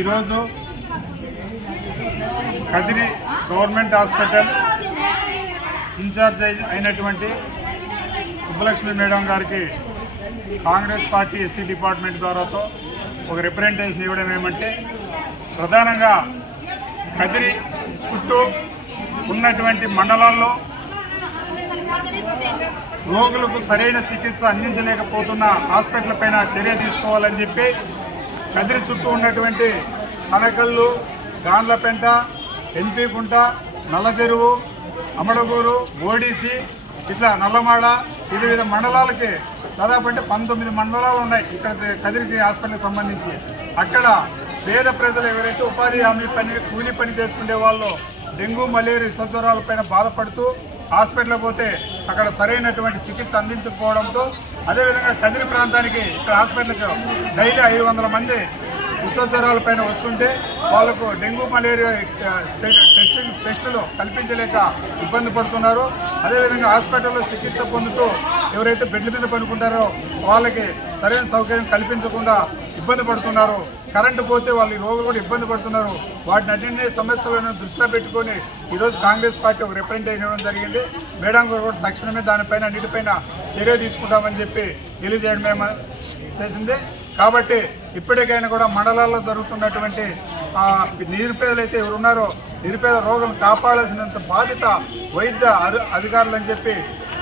ఈరోజు Kadiri government hospital incharge అయినటువంటి Subbalakshmi madam గారికి కాంగ్రెస్ పార్టీ ఎస్సీ డిపార్ట్మెంట్ ద్వారాతో ఒక రిప్రజెంటేషన్ ఇవ్వడం ఏమంటే, ప్రధానంగా కదిరి చుట్టూ ఉన్నటువంటి మండలాల్లో రోగులకు సరైన చికిత్స అందించలేకపోతున్న హాస్పిటల్ పైన చర్య తీసుకోవాలని చెప్పి కదిరి చుట్టూ ఉన్నటువంటి అనకల్లు, గాండ్లపెంట, ఎన్పీకుంట, నల్లచెరువు, అమడగూరు, ఓడిసి, ఇట్లా నల్లమాడ, వివిధ మండలాలకి దాదాపు అంటే 19 మండలాలు ఉన్నాయి ఇక్కడ కదిరికి హాస్పిటల్కి సంబంధించి. అక్కడ పేద ప్రజలు ఎవరైతే ఉపాధి హామీ పని, కూలీ పని చేసుకునే వాళ్ళు డెంగ్యూ, మలేరియా, విషజ్వరాలపైన బాధపడుతూ హాస్పిటల్కి పోతే అక్కడ సరైనటువంటి చికిత్స అందించకపోవడంతో, అదేవిధంగా కదిరి ప్రాంతానికి ఇక్కడ హాస్పిటల్కి డైలీ 500 మంది విషజ్వరాలపైన వస్తుంటే వాళ్ళకు డెంగ్యూ, మలేరియా టెస్టులు కల్పించలేక ఇబ్బంది పడుతున్నారు. అదేవిధంగా హాస్పిటల్లో చికిత్స పొందుతూ ఎవరైతే బెడ్ల మీద పడుకుంటారో వాళ్ళకి సరైన సౌకర్యం కల్పించకుండా ఇబ్బంది పడుతున్నారు. కరెంటు పోతే వాళ్ళు ఈ రోగులు కూడా ఇబ్బంది పడుతున్నారు. వాటిని అన్ని సమస్యలను దృష్టిలో పెట్టుకొని ఈరోజు కాంగ్రెస్ పార్టీ ఒక రిప్రజెంటేషన్ ఇవ్వడం జరిగింది. మేడం గారు కూడా తక్షణమే దానిపైన అన్నిటిపైన చర్య తీసుకుంటామని చెప్పి తెలియజేయడం చేసింది. కాబట్టి ఇప్పటికైనా కూడా మండలాల్లో జరుగుతున్నటువంటి నిరుపేదలు అయితే ఎవరున్నారో నిరుపేద రోగులను కాపాడాల్సినంత బాధ్యత వైద్య అధికారులని చెప్పి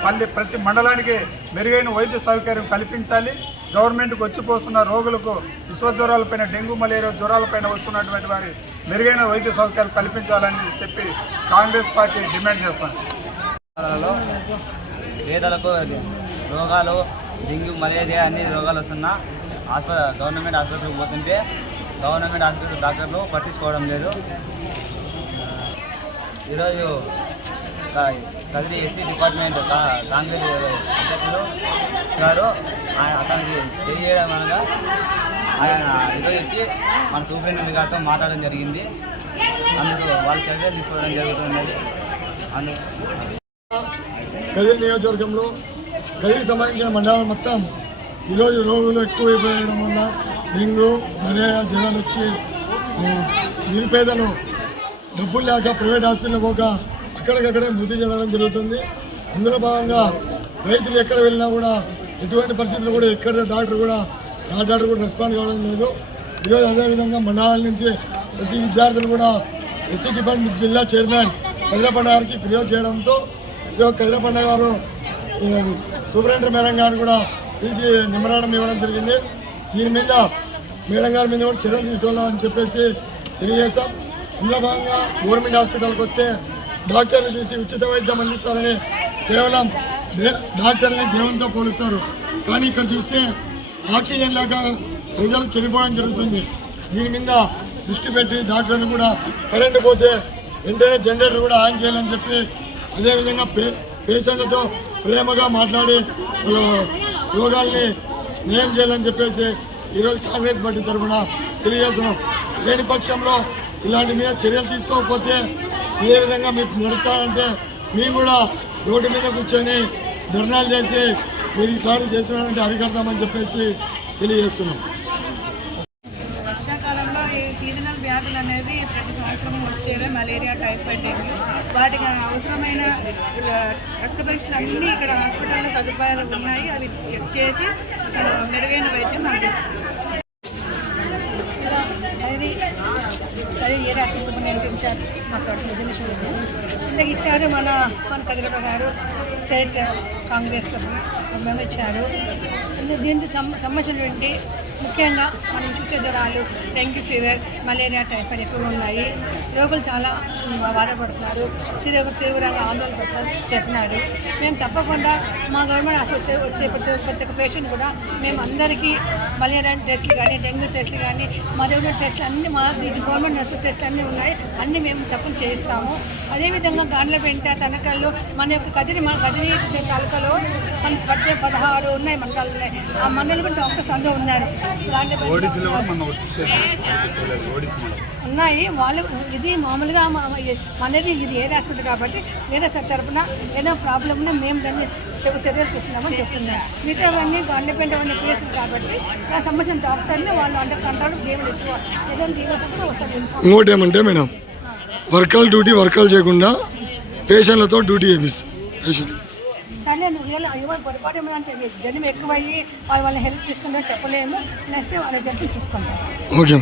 మళ్ళీ ప్రతి మండలానికి మెరుగైన వైద్య సౌకర్యం కల్పించాలి. గవర్నమెంట్కి వచ్చిపోతున్న రోగులకు విశ్వజ్వరాలపైన, డెంగ్యూ, మలేరియా జ్వరాలపైన వస్తున్నటువంటి వారి మెరుగైన వైద్య సౌకర్యాలు కల్పించాలని చెప్పి కాంగ్రెస్ పార్టీ డిమాండ్ చేస్తాను. పేదలకు రోగాలు, డెంగ్యూ, మలేరియా అన్ని రోగాలు వస్తున్నా గవర్నమెంట్ ఆసుపత్రికి పోతుంటే గవర్నమెంట్ ఆసుపత్రి డాక్టర్లు పట్టించుకోవడం లేదు. ఈరోజు కదిరి ఎస్సీ డిపార్ట్మెంట్ కాంగ్రెస్ అధ్యక్షులు గారు అతనికి తెలియజేయడం అనగా ఆయన ఈరోజు వచ్చి మన సూపరింటెండెంట్ గారితో మాట్లాడడం జరిగింది. అందుకు వాళ్ళు చర్యలు తీసుకోవడం జరుగుతున్నది. కదిరి నియోజకవర్గంలో కదిరికి సంబంధించిన మండలాలు మొత్తం ఈరోజు రోగులు ఎక్కువైపోయడం వల్ల డెంగ్యూ, మలేరియా జ్వరాలు వచ్చి నిరుపేదలు డబ్బులు లేక ప్రైవేట్ హాస్పిటల్ పోక అక్కడికక్కడే మృతి చెందడం జరుగుతుంది. అందులో భాగంగా రైతులు ఎక్కడ వెళ్ళినా కూడా ఎటువంటి పరిస్థితులు కూడా ఎక్కడ డాక్టర్ కూడా రెస్పాండ్ కావడం లేదు. ఈరోజు అదేవిధంగా మండలాల నుంచి ప్రతి విద్యార్థులు కూడా ఎస్సీ డిపార్ట్మెంట్ జిల్లా చైర్మన్ కదిరపండ గారికి ఫిర్యాదు చేయడంతో ఈరోజు కదిరపండ గారు సూపరింటెండెంట్ మేడం గారు కూడా పిలిచి నిమ్మరాడం ఇవ్వడం జరిగింది. దీని మీద మేడం గారి మీద కూడా చర్యలు తీసుకోవాలని చెప్పేసి తెలియజేస్తాం. ఇందులో భాగంగా గవర్నమెంట్ హాస్పిటల్కి వస్తే డాక్టర్లు చూసి ఉచిత వైద్యం అందిస్తారని కేవలం డాక్టర్ని దేవునితో పోలుస్తారు. కానీ ఇక్కడ చూస్తే ఆక్సిజన్ లేక ప్రజలు చనిపోవడం జరుగుతుంది. దీని మీద దృష్టి పెట్టి డాక్టర్లు కూడా కరెంటు పోతే వెంటనే జనరేటర్ కూడా ఆన్ చేయాలని చెప్పి, అదేవిధంగా పేషెంట్లతో ప్రేమగా మాట్లాడి వాళ్ళ రోగాల్ని నయం చేయాలని చెప్పేసి ఈరోజు కాంగ్రెస్ పార్టీ తరఫున తెలియజేస్తున్నాం. లేని పక్షంలో ఇలాంటి మీద చర్యలు తీసుకోకపోతే ఏ విధంగా మీకు నడుస్తారంటే మేము కూడా రోడ్డు మీద కూర్చొని ధర్నాలు చేసి మీరు ఈ కార్డు చేస్తున్నారంటే అరికడతామని చెప్పేసి తెలియజేస్తున్నాం. వర్షాకాలంలో ఈ సీజనల్ వ్యాధులు అనేది ప్రతి సంవత్సరం వచ్చేవే, మలేరియా, టైఫాయిడ్, డెంగ్యూ. వాటికి అవసరమైన రక్త పరీక్షలు అన్నీ ఇక్కడ హాస్పిటల్లో సదుపాయాలు ఉన్నాయి. అవి చెక్ చేసి మెరుగైన వైద్యం అందిస్తారు. ఏరియా సూపరింటెండెంట్ ఇన్ఛార్జ్ మాట్లాడుతుంది ఇచ్చారు. మన కదిరప్ప గారు స్టేట్ కాంగ్రెస్ మేము ఇచ్చారు. దీనికి సంబంధించినటువంటి ముఖ్యంగా మనం చూసే జ్వరాలు, డెంగ్యూ ఫీవర్, మలేరియా, టైఫాయిడ్ ఎక్కువగా ఉన్నాయి. రోగులు చాలా బాధపడుతున్నారు, తీవ్రంగా ఆందోళన పడుతున్నారు చెప్పినారు. మేము తప్పకుండా మా గవర్నమెంట్ ఆసుపత్రి వచ్చే ప్రతి ఒక్క పేషెంట్ కూడా మేము అందరికీ మలేరియా టెస్టులు కానీ, డెంగ్యూ టెస్టులు కానీ, మలేరియా టెస్టులు అన్నీ మా గవర్నమెంట్ ఆసుపత్రి టెస్టులు అన్నీ ఉన్నాయి. అన్నీ మేము తప్పని చేయిస్తాము. అదేవిధంగా గాండ్లపెంట, తనకల్లు, మన యొక్క కదిరి తాలూకాలో మన 16 ఉన్నాయి మండలాలు ఉన్నాయి. ఆ మండలం డాక్టర్స్ అందరూ ఉన్నారు. ఓడిసీలో కూడా మనం ఓడిసీ మనం ఉన్నాయి వాళ్ళు. ఇది మామూలుగా మనది ఇది ఏరియా హాస్పిటల్ కాబట్టి వేరే తరఫున ఏదైనా ప్రాబ్లం ఉన్నా మేము దాన్ని చర్యలు తీసుకున్నామని చెప్తున్నాం. మిగతావన్నీ గవర్నమెంట్ అవన్నీ కేసులు కాబట్టి దానికి సంబంధించిన డాక్టర్ని వాళ్ళు అండర్ కంట్రోల్ దేవుడు ఎక్కువ ఏదైనా తీవ్రతగా వస్తుంది. ఇంకోటి ఏమంటే మేడం, వర్కర్లు చేయకుండా పేషెంట్లతో డ్యూటీ చేపిస్తాం. పేషెంట్ సరే నువ్వు ఎవరు పొరపాటు ఏమంటే జనం ఎక్కువయ్యి వాళ్ళ హెల్ప్ తీసుకుందని చెప్పలేము. నెక్స్ట్ వాళ్ళ జడ్జి చూసుకుంటాం. ఓకే.